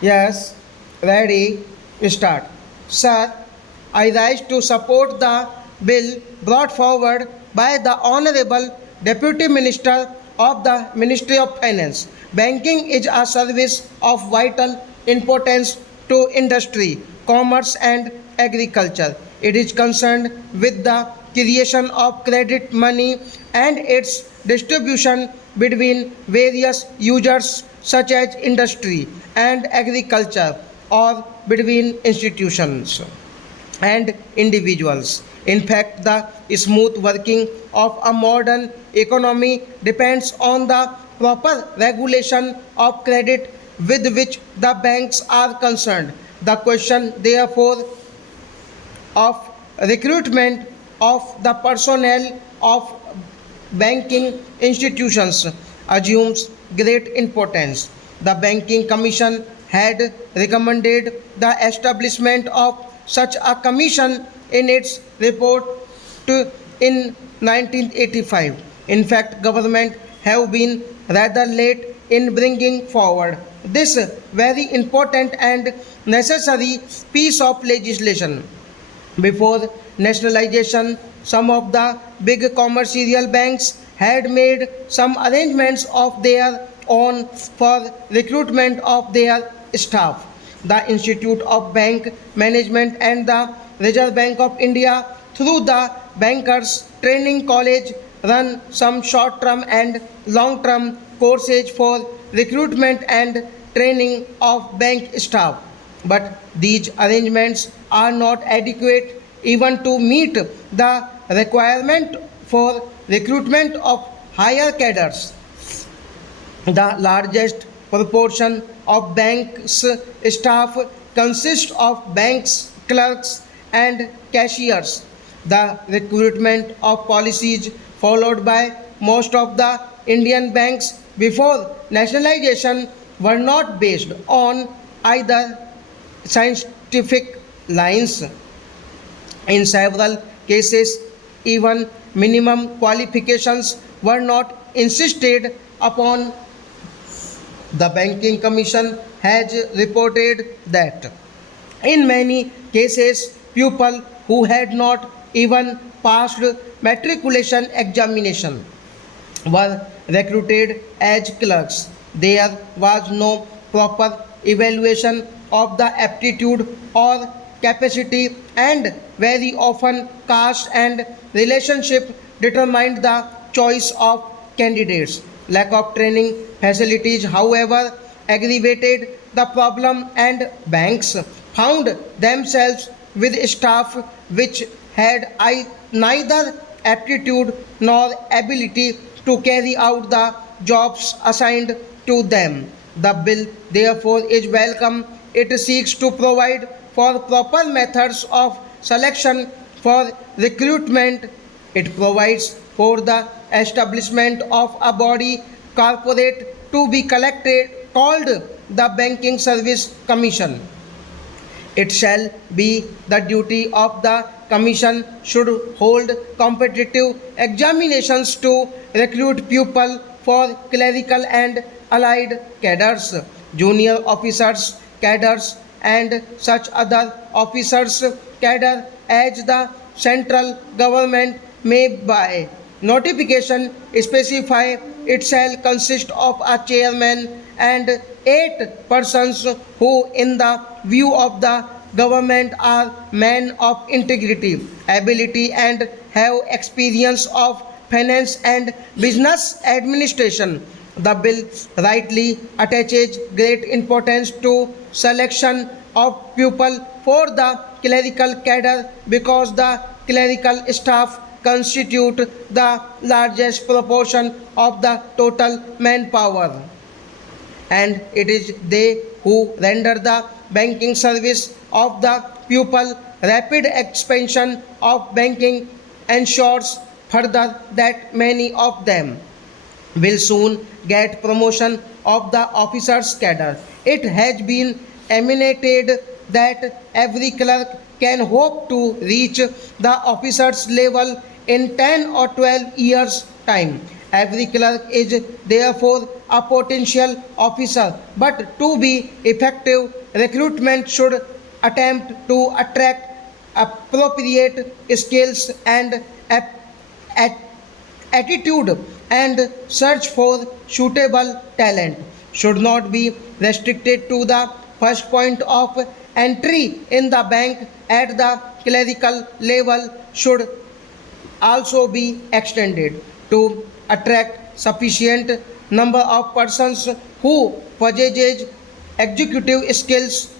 Yes, ready, start. Sir, I rise to support the bill brought forward by the Honorable Deputy Minister of the Ministry of Finance. Banking is a service of vital importance to industry, commerce, and agriculture. It is concerned with the creation of credit money and its distribution between various users such as industry and agriculture or between institutions and individuals. In fact, the smooth working of a modern economy depends on the proper regulation of credit with which the banks are concerned. The question, therefore, of recruitment of the personnel of banking institutions assumes great importance. The Banking Commission had recommended the establishment of such a commission in its report in 1985. In fact, government have been rather late in bringing forward this very important and necessary piece of legislation. Before nationalization, some of the big commercial banks had made some arrangements of their own for recruitment of their staff. The Institute of Bank Management and the Reserve Bank of India, through the Bankers Training College, run some short term and long term courses for recruitment and training of bank staff. But these arrangements are not adequate even to meet the requirement for recruitment of higher cadres. The largest proportion of banks staff consists of banks clerks and cashiers. The recruitment of policies followed by most of the Indian banks before nationalization were not based on either scientific lines. In several cases, even minimum qualifications were not insisted upon. The Banking Commission has reported that in many cases, people who had not even passed matriculation examination were recruited as clerks. There was no proper evaluation of the aptitude or capacity, and very often caste and relationship determined the choice of candidates. Lack of training facilities, however, aggravated the problem, and banks found themselves with staff which had neither aptitude nor ability to carry out the jobs assigned to them. The bill, therefore, is welcome. It seeks to provide for proper methods of selection for recruitment. It provides for the establishment of a body corporate to be collected called the Banking Service Commission. It shall be the duty of the Commission should hold competitive examinations to recruit pupils for clerical and allied cadres, junior officers, cadres, and such other officers cadre as the central government may by notification specify. It shall consist of a chairman and 8 persons who in the view of the government are men of integrity, ability, and have experience of finance and business administration. The bill rightly attaches great importance to selection of pupil for the clerical cadre because the clerical staff constitute the largest proportion of the total manpower, and it is they who render the banking service of the pupil. Rapid expansion of banking ensures further that many of them will soon get promotion of the officers cadre. It has been emanated that every clerk can hope to reach the officers level in 10 or 12 years time, Every clerk is therefore a potential officer, but to be effective, recruitment should attempt to attract appropriate skills and ap- attitude and search for suitable talent should not be restricted to the first point of entry in the bank at the clerical level should also be extended to attract sufficient number of persons who possess executive skills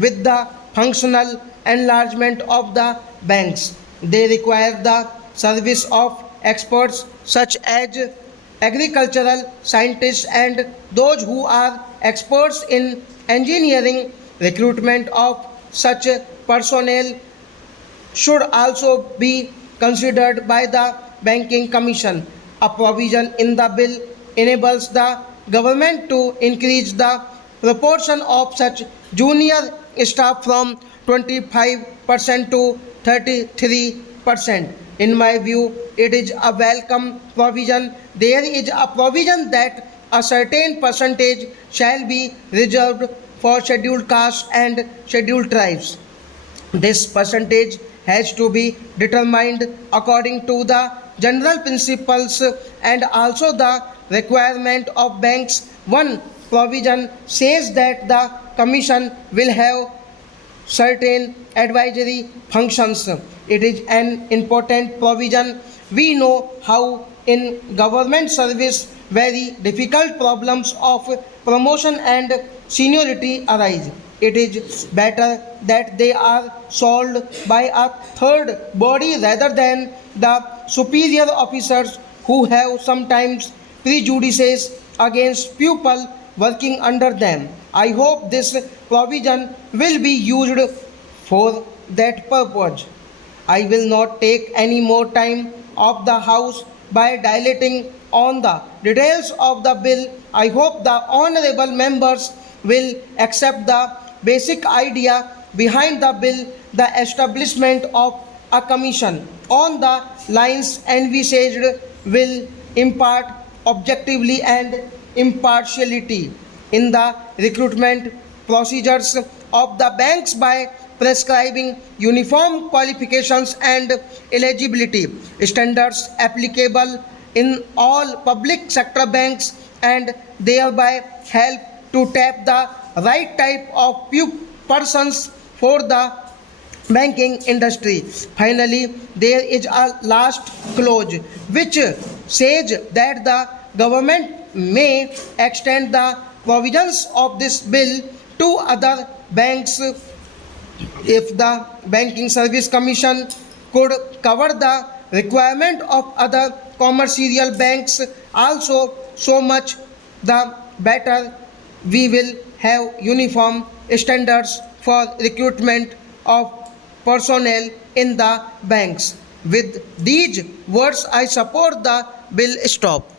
with the functional enlargement of the banks. They require the service of experts such as agricultural scientists and those who are experts in engineering. Recruitment of such personnel should also be considered by the Banking Commission. A provision in the bill enables the government to increase the proportion of such junior staff from 25% to 33%. In my view, it is a welcome provision. There is a provision that a certain percentage shall be reserved for scheduled castes and scheduled tribes. This percentage has to be determined according to the general principles and also the requirement of banks. One provision says that the commission will have certain advisory functions. It is an important provision. We know how in government service very difficult problems of promotion and seniority arise. It is better that they are solved by a third body rather than the superior officers who have sometimes prejudices against people working under them. I hope this provision will be used for that purpose. I will not take any more time of the House by dilating on the details of the bill. I hope the honorable members will accept the basic idea behind the bill, the establishment of a commission on the lines envisaged will impart objectively and impartiality in the recruitment procedures of the banks by prescribing uniform qualifications and eligibility standards applicable in all public sector banks and thereby help to tap the right type of persons for the banking industry. Finally, there is a last clause which says that the government may extend the provisions of this bill to other banks if the Banking Service Commission could cover the requirement of other commercial banks also, so much the better. We will have uniform standards for recruitment of personnel in the banks. With these words, I support the bill. Stop.